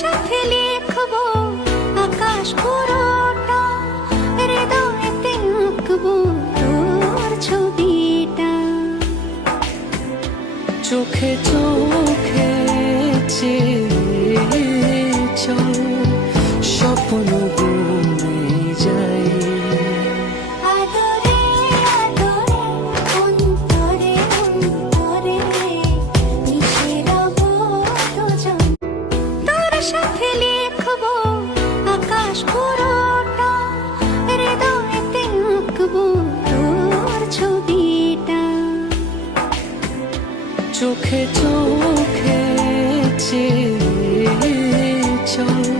সাথে লিখবো আকাশ পুরোটা, হৃদয়েতে আঁকবো তোর ছবিটা। চোখে চোখে চেয়ে চল, স্বপ্ন বনে যাই। আদরে আদরে অন্তরে অন্তরে মিশে রবো দুজন। তোর সাথে লিখবো আকাশ পুরোটা, হৃদয়েতে আঁকবো তোর ছবিটা। চোখে চোখে চেয়ে চল,